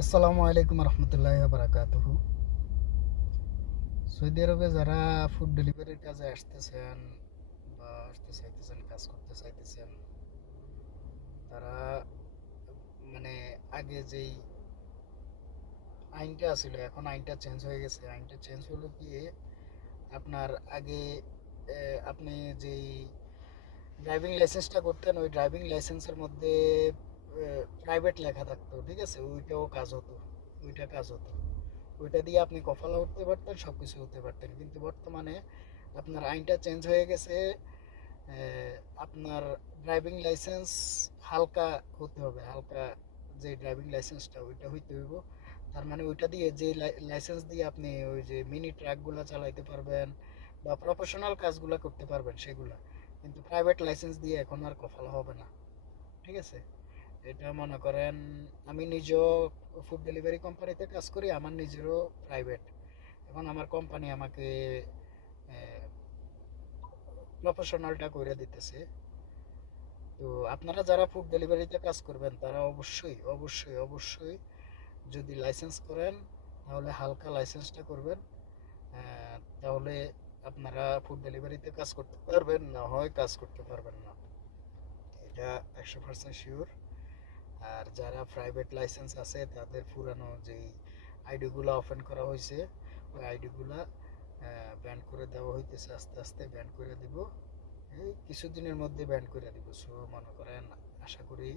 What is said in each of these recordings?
আসসালামু আলাইকুম রহমতুল্লাহ বারাকাতুহু। সৌদি আরবে যারা ফুড ডেলিভারির কাজে আসতেছেন বা আসতে চাইতেছেন, কাজ করতে চাইতেছেন, তারা মানে আগে যেই আইনটা ছিল, এখন আইনটা চেঞ্জ হয়ে গেছে। আইনটা চেঞ্জ হলো কি, আপনার আগে আপনি যেই ড্রাইভিং লাইসেন্সটা করতেন, ওই ড্রাইভিং লাইসেন্সের মধ্যে প্রাইভেট লেখা থাকতো, ঠিক আছে? ওইটাও কাজ হতো, ওইটা কাজ হতো। ওইটা দিয়ে আপনি কফালা উঠতে পারতেন, সব কিছু হতে পারতেন। কিন্তু বর্তমানে আপনার আইনটা চেঞ্জ হয়ে গেছে। আপনার ড্রাইভিং লাইসেন্স হালকা হতে হবে, হালকা যে ড্রাইভিং লাইসেন্সটা ওইটা হইতে হইব। তার মানে ওইটা দিয়ে, যে লাইসেন্স দিয়ে আপনি ওই যে মিনি ট্রাকগুলো চালাইতে পারবেন বা প্রফেশনাল কাজগুলো করতে পারবেন সেগুলা। কিন্তু প্রাইভেট লাইসেন্স দিয়ে এখন আর কফালা হবে না, ঠিক আছে? এটা মনে করেন, আমি নিজেও ফুড ডেলিভারি কোম্পানিতে কাজ করি, আমার নিজেরও প্রাইভেট। এখন আমার কোম্পানি আমাকে প্রফেশনালটা করে দিতেছে। তো আপনারা যারা ফুড ডেলিভারিতে কাজ করবেন, তারা অবশ্যই অবশ্যই অবশ্যই যদি লাইসেন্স করেন, তাহলে হালকা লাইসেন্সটা করবেন। তাহলে আপনারা ফুড ডেলিভারিতে কাজ করতে পারবেন, না হয় কাজ করতে পারবেন না, এটা 100% শিওর। আর যারা প্রাইভেট লাইসেন্স আছে, তাদের পুরানো যেই আইডিগুলো ওপেন করা হয়েছে, ওই আইডিগুলা ব্যান করে দেওয়া হইতেছে, আস্তে আস্তে ব্যান করে দিব। এই কিছুদিনের মধ্যে ব্যান করে দিব। সো মনে করেন, আশা করি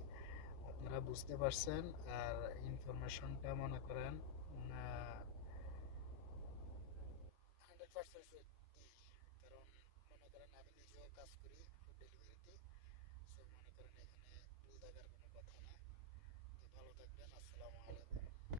আপনারা বুঝতে পারছেন। আর ইনফরমেশনটা মনে করেন